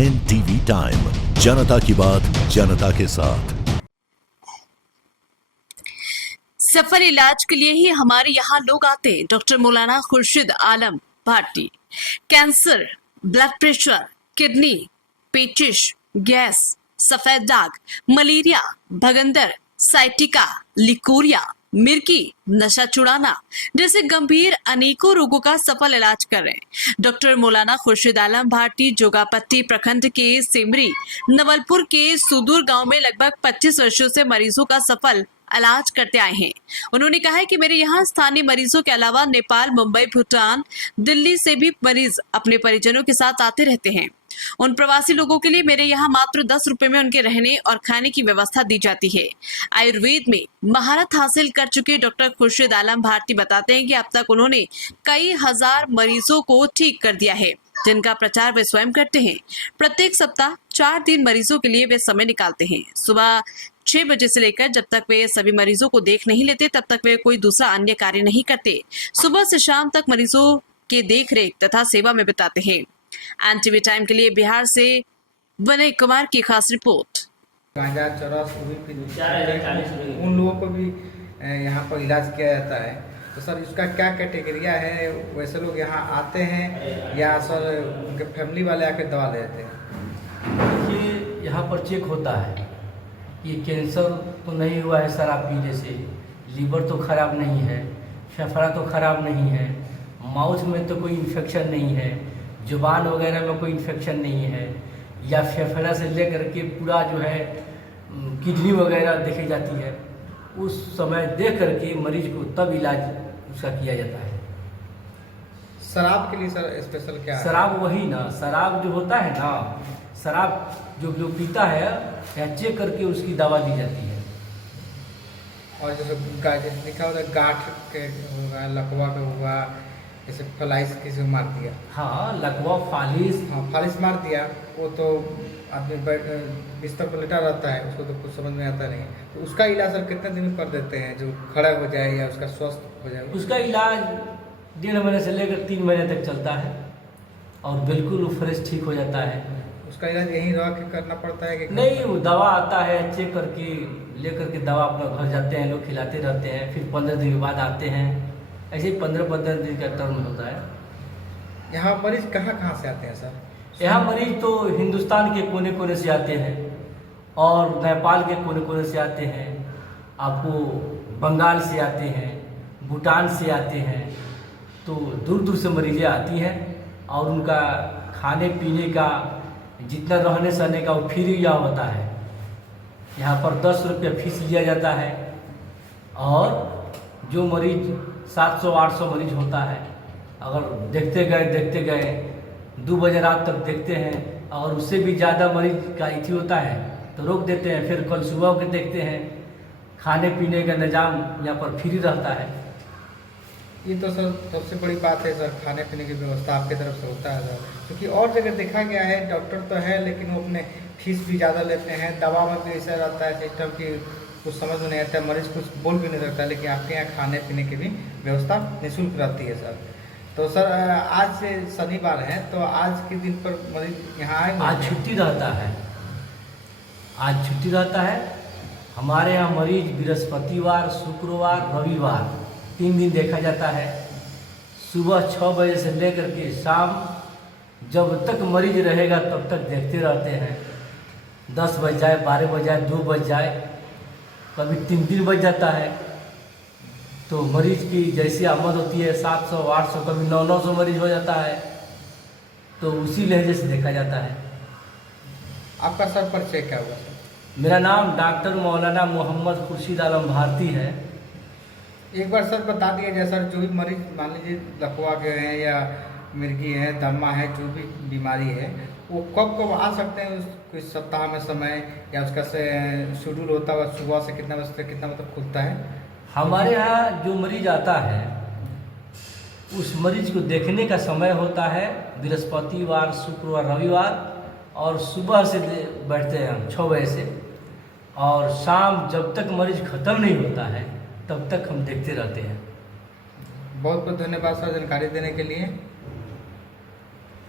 NTV time, जनता की बात जनता के साथ। सफल इलाज के लिए ही हमारे यहाँ लोग आते हैं। Doctor Maulana Khurshid Alam Bharti. Cancer, blood pressure, kidney, पेचिश, गैस, सफेद दाग, मलेरिया, भगंदर, साइटिका, लिकोरिया, मिर्की, नशा छुड़ाना जैसे गंभीर अनेकों रोगों का सफल इलाज कर रहे हैं। डॉक्टर मौलाना खुर्शीद आलम भारती जोगापट्टी प्रखंड के सिमरी नवलपुर के सुदूर गांव में लगभग 25 वर्षों से मरीजों का सफल इलाज करते आए हैं। उन्होंने कहा है कि मेरे यहाँ स्थानीय मरीजों के अलावा नेपाल, मुंबई, भूटान, दिल्ली से भी मरीज अपने परिजनों के साथ आते रहते हैं। उन प्रवासी लोगों के लिए मेरे यहाँ मात्र 10 रुपए में उनके रहने और खाने की व्यवस्था दी जाती है। आयुर्वेद में महारत हासिल कर चुके डॉक्टर खुर्शीद आलम भारती बताते हैं कि अब तक उन्होंने कई हजार मरीजों को ठीक कर दिया है, जिनका प्रचार वे स्वयं करते हैं। प्रत्येक सप्ताह 4 दिन मरीजों के लिए वे समय निकालते हैं। सुबह 6 बजे से लेकर जब तक वे सभी मरीजों को देख नहीं लेते तब तक वे कोई दूसरा अन्य कार्य नहीं करते। सुबह से शाम तक मरीजों के देख रेख तथा सेवा में बिताते हैं। NTV टाइम के लिए बिहार से विनय कुमार की खास रिपोर्ट। गांजा, चरस, उन लोगों को भी यहाँ पर इलाज किया जाता है। तो सर इसका क्या कैटेगरिया है? वैसे लोग यहाँ आते हैं या सर उनके फैमिली वाले आके दवा ले जाते हैं? देखिए, यहाँ पर चेक होता है कि कैंसर तो नहीं हुआ है शराब पीने से, लीवर तो खराब नहीं है, फेफड़ा तो खराब नहीं है, माउथ में तो कोई इन्फेक्शन नहीं है, जुबान वगैरह में कोई इन्फेक्शन नहीं है, या फेफड़ा से लेकर के पूरा जो है किडनी वगैरह देखी जाती है। उस समय देख करके मरीज को तब इलाज उसका किया जाता है। शराब के लिए सर स्पेशल क्या है? शराब वही ना, शराब जो होता है ना, शराब जो लोग पीता है या चेक करके उसकी दवा दी जाती है। और जैसे लिखा होता है गांठ के होगा, लकवा का हुआ, जैसे फलाइस किसी को मार दिया। हाँ, लकवा, फालिस। हाँ, फालिस मार दिया, वो तो आदमी बिस्तर पर लेटा रहता है, उसको तो कुछ समझ में आता नहीं। तो उसका इलाज सर कितने दिन में कर देते हैं जो खड़ा हो जाए या उसका स्वस्थ हो जाए? उसका इलाज 1.5 महीने से लेकर 3 महीने तक चलता है और बिल्कुल फ्रेश ठीक हो जाता है। उसका इलाज यहीं रह के करना पड़ता है कि नहीं, वो दवा आता है, चेक करके लेकर के दवा अपना घर जाते हैं, लोग खिलाते रहते हैं, फिर 15 दिन के बाद आते हैं। ऐसे ही 15-15 दिन का टर्म होता है। यहाँ मरीज कहाँ कहाँ से आते हैं सर? यहाँ मरीज तो हिंदुस्तान के कोने कोने से आते हैं और नेपाल के कोने कोने से आते हैं, आपको बंगाल से आते हैं, भूटान से आते हैं। तो दूर दूर से मरीजें आती हैं और उनका खाने पीने का, जितना रहने सहने का वो फ्री यहाँ होता है। यहाँ पर 10 रुपये फीस लिया जाता है और जो मरीज 700-800 मरीज होता है, अगर देखते गए 2 बजे रात तक देखते हैं, अगर उससे भी ज़्यादा मरीज का इथी होता है तो रोक देते हैं, फिर कल सुबह के देखते हैं। खाने पीने का निज़ाम यहाँ पर फ्री रहता है। ये तो सर सबसे बड़ी बात है सर, खाने पीने की व्यवस्था आपकी तरफ से होता है सर, क्योंकि और जगह देखा गया है डॉक्टर तो है लेकिन वो अपने फीस भी ज़्यादा लेते हैं। दवा में भी ऐसा रहता है सिस्टम की कुछ समझ में नहीं आता, मरीज कुछ बोल भी नहीं सकता, लेकिन आपके यहाँ खाने पीने की भी व्यवस्था निःशुल्क रहती है सर। तो सर आज से शनिवार है, तो आज के दिन पर मरीज यहाँ आएंगे? आज छुट्टी रहता है, आज छुट्टी रहता है। हमारे यहाँ मरीज बृहस्पतिवार, शुक्रवार, रविवार 3 दिन देखा जाता है। सुबह 6 बजे से लेकर के शाम जब तक मरीज रहेगा तब तक देखते रहते हैं। 10 बज जाए, 12 बज जाए, 2 बज जाए, कभी 3 बज जाता है। तो मरीज की जैसी आमद होती है 700-800, कभी 900 मरीज हो जाता है, तो उसी लहजे से देखा जाता है। आपका सर परिचय क्या हुआ सर? मेरा नाम डॉक्टर मौलाना मोहम्मद खुर्शीद आलम भारती है। एक बार सर बता दिया जाए सर, जो भी मरीज मान लीजिए लकवा के हैं या मिर्गी है, दमा है, जो भी बीमारी है, वो कब कब आ सकते हैं? कुछ सप्ताह में समय या उसका शेड्यूल होता है? सुबह से कितना बजे तक कितना मतलब खुलता है? हमारे यहाँ जो मरीज आता है उस मरीज को देखने का समय होता है बृहस्पतिवार, शुक्रवार, रविवार, और सुबह से बैठते हैं हम 6 बजे से, और शाम जब तक मरीज ख़त्म नहीं होता है तब तक हम देखते रहते हैं। बहुत बहुत धन्यवाद सर जानकारी देने के लिए।